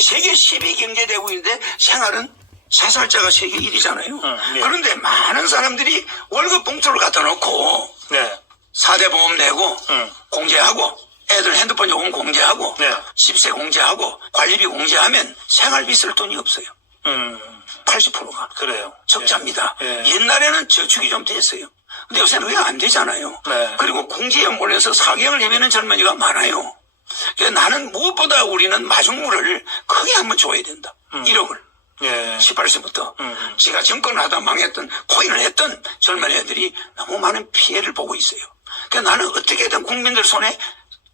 이 세계 10위 경제대국인데 생활은 세살자가 세계 1위잖아요. 응, 예. 그런데 많은 사람들이 월급 봉투를 갖다 놓고 네. 4대 보험 내고 응. 공제하고 애들 핸드폰 요금 공제하고 네. 집세 공제하고 관리비 공제하면 생활비 쓸 돈이 없어요. 음, 80%가. 그래요. 적자입니다. 예. 옛날에는 저축이 좀 됐어요. 근데 요새는 왜 안 되잖아요. 네. 그리고 공제에 몰려서 사경을 헤매는 젊은이가 많아요. 그래서 나는 무엇보다 우리는 마중물을 크게 한번 줘야 된다. 1억을. 예. 18세부터 음. 지가 정권을 하다 망했던 코인을 했던 젊은 애들이 너무 많은 피해를 보고 있어요. 그러니까 나는 어떻게든 국민들 손에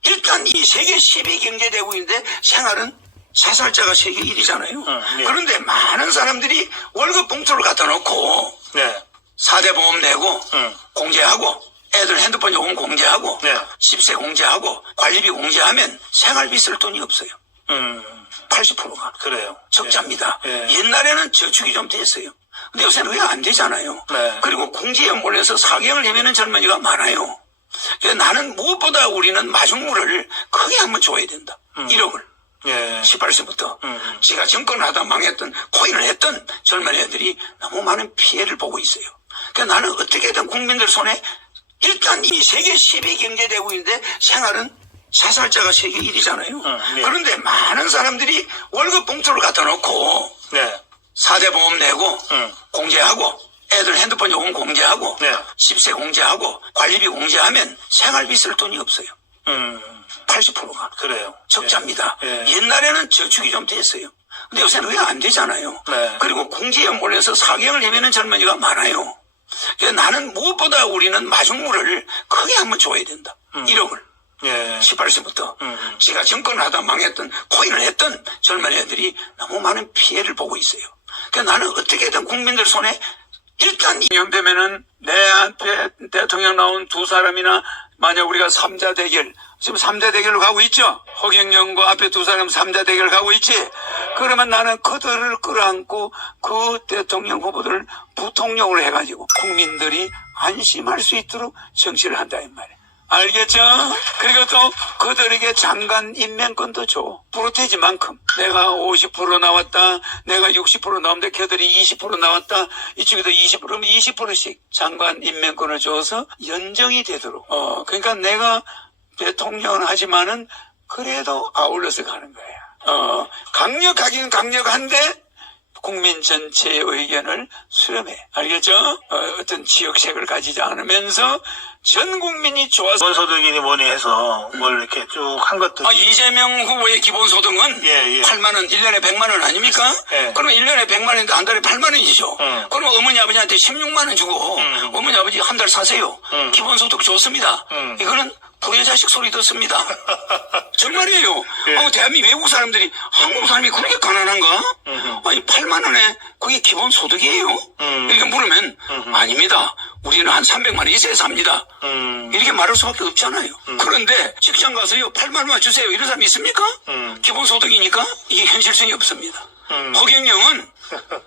일단 이 세계 10위 경제대국인데 생활은 세살자가 세계 1위잖아요. 음, 예. 그런데 많은 사람들이 월급 봉투를 갖다 놓고 네. 4대 보험 내고 음. 공제하고 애들 핸드폰 요금 공제하고 네. 집세 공제하고 관리비 공제하면 생활비 쓸 돈이 없어요. 음, 80%가. 그래요. 적자입니다. 예. 옛날에는 저축이 좀 됐어요. 근데 요새는 왜 안 되잖아요. 네. 그리고 공제에 몰려서 사경을 헤매는 젊은이가 많아요. 그래서 나는 무엇보다 우리는 마중물을 크게 한번 줘야 된다. 1억을. 예. 18세부터 음. 지가 정권을 하다 망했던 코인을 했던 젊은 애들이 너무 많은 피해를 보고 있어요. 그러니까 나는 어떻게든 국민들 손에 일단 이 세계 10위 경제대국인데 생활은 세살자가 세계 1위잖아요. 음, 예. 그런데 많은 사람들이 월급 봉투를 갖다 놓고 네. 4대 보험 내고 음. 공제하고 애들 핸드폰 요금 공제하고 네. 집세 공제하고 관리비 공제하면 생활비 쓸 돈이 없어요. 음, 80%가. 그래요. 적자입니다. 예. 옛날에는 저축이 좀 됐어요. 근데 요새는 왜 안 되잖아요. 네. 그리고 공제에 몰려서 사경을 헤매는 젊은이가 많아요. 그러니까 나는 무엇보다 우리는 마중물을 크게 한번 줘야 된다. 1억을. 예. 18세부터 음. 지가 정권을 하다 망했던 코인을 했던 젊은 애들이 너무 많은 피해를 보고 있어요. 그러니까 나는 어떻게든 국민들 손에 일단 2년 되면은 내한테 대통령 나온 두 사람이나 만약 우리가 삼자 대결 지금 삼자 대결로 가고 있죠. 허경영과 앞에 두 사람 삼자 대결 가고 있지. 그러면 나는 그들을 끌어안고 그 대통령 후보들을 부통령으로 해가지고 국민들이 안심할 수 있도록 정치를 한다 이 말이야. 알겠죠? 그리고 또 그들에게 장관 임명권도 줘. 프로테지만큼. 내가 50% 나왔다. 내가 60% 나오는데 걔들이 20% 나왔다. 이쪽에도 20%면 20%씩 장관 임명권을 줘서 연정이 되도록. 어, 그러니까 내가 대통령을 하지만은 그래도 아울러서 가는 거야. 어, 강력하긴 강력한데 국민 전체의 의견을 수렴해. 알겠죠? 어, 떤 지역색을 가지지 않으면서 전 국민이 좋아서. 기본소득이니 뭐니 해서 뭘 이렇게 쭉 한 것들이. 아, 이재명 후보의 기본소득은 예, 예. 8만원, 1년에 100만원 아닙니까? 예. 그러면 1년에 100만원인데 한 달에 8만원이죠. 음. 그러면 어머니 아버지한테 16만원 주고 음. 어머니 아버지 한 달 사세요. 음. 기본소득 좋습니다. 음. 이거는 불의 자식 소리 듣습니다. 정말이에요. 예. 아, 대한민국 외국 사람들이 한국 사람이 그렇게 가난한가? 음. 아니 8만 원에 그게 기본 소득이에요? 음. 이렇게 물으면 아닙니다. 우리는 한 300만 원 있어야 삽니다. 음. 이렇게 말할 수밖에 없잖아요. 그런데 직장 가서요 8만 원만 주세요 이런 사람 있습니까? 음. 기본 소득이니까 이게 현실성이 없습니다. 음. 허경영은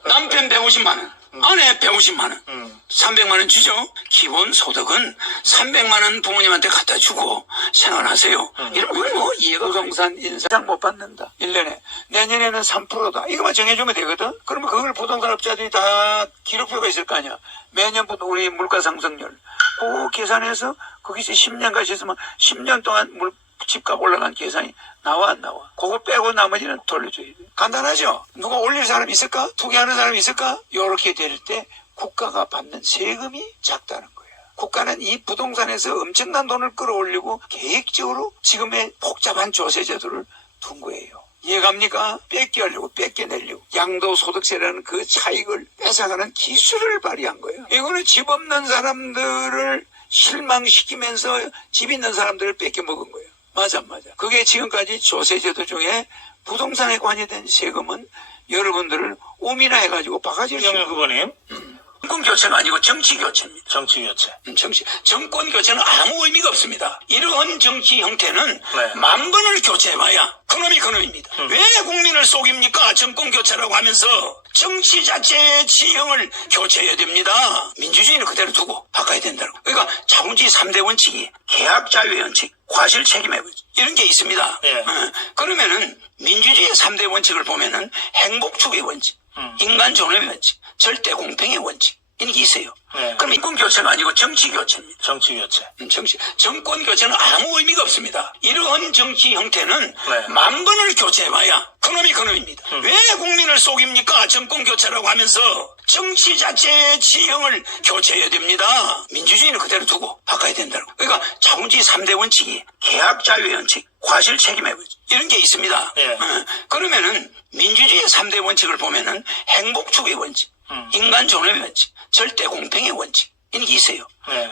남편 150만 원, 아내 150만 원, 음. 300만 원 주죠. 기본 소득은 300만 원 부모님한테 갖다 주고 생활하세요. 이러면 뭐 이해가 부동산 인상 못 받는다. 1년에. 내년에는 3%다. 이거만 정해주면 되거든. 그러면 그걸 부동산 업자들이 다 기록표가 있을 거 아니야. 매년부터 우리 물가 상승률. 그거 계산해서 거기서 10년까지 있으면 10년 동안 물 집값 올라간 계산이 나와 안 나와. 그거 빼고 나머지는 돌려줘야 돼. 간단하죠? 누가 올릴 사람 있을까? 투기하는 사람 있을까? 요렇게 될 때 국가가 받는 세금이 작다는 거예요. 국가는 이 부동산에서 엄청난 돈을 끌어올리고 계획적으로 지금의 복잡한 조세 제도를 둔 거예요. 이해갑니까? 뺏기하려고 뺏겨내려고 양도소득세라는 그 차익을 뺏어가는 기술을 발휘한 거예요. 이거는 집 없는 사람들을 실망시키면서 집 있는 사람들을 뺏겨 먹은 거예요. 맞아 맞아. 그게 지금까지 조세제도 중에 부동산에 관여된 세금은 여러분들을 오미나 해가지고 바가지를 씌운 후보님, 정권 교체가 아니고 정치 교체입니다. 정치 교체. 음, 정치, 정권 교체는 아무 의미가 없습니다. 이러한 정치 형태는 네. 만 번을 교체해봐야 그놈이 그놈입니다. 왜 국민을 속입니까? 정권 교체라고 하면서 정치 자체의 지형을 교체해야 됩니다. 민주주의는 그대로 두고 바꿔야 된다고. 그러니까 자본주의 3대 원칙이 계약 자유의 원칙, 과실 책임의 원칙 이런 게 있습니다. 예. 어, 그러면은 민주주의의 3대 원칙을 보면은 행복 추구의 원칙, 인간 존엄의 원칙, 절대 공평의 원칙 이런 게 있어요. 네. 그럼 인권 교체가 아니고 정치 교체입니다. 정치 교체. 정치, 정권 교체는 아무 의미가 없습니다. 이러한 정치 형태는 네. 만 번을 교체해봐야 그놈이 그놈입니다. 왜 국민을 속입니까? 정권 교체라고 하면서 정치 자체의 지형을 교체해야 됩니다. 민주주의는 그대로 두고 바꿔야 된다고. 그러니까 자본주의 3대 원칙이 계약 자유의 원칙, 과실 책임의 원칙 이런 게 있습니다. 예. 어, 그러면은 민주주의의 3대 원칙을 보면은 행복 추구의 원칙, 인간 존엄의 원칙, 절대 공평의 원칙 이런 게 있어요. 네.